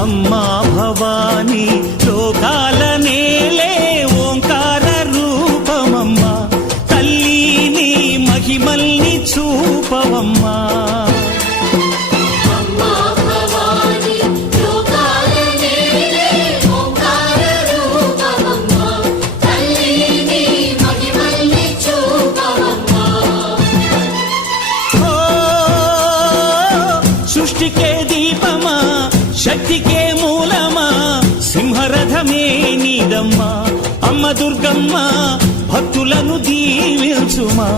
అమ్మా భవానీ లోకాల నేలే ఓంకార రూపమమ్మా, తల్లి నీ మహిమల్ని చూపవమ్మా. సృష్టికే దీపమా, శక్తికే మూలమా, సింహరథమే నీదమ్మా. అమ్మ దుర్గమ్మ భక్తులను దీవించుమా.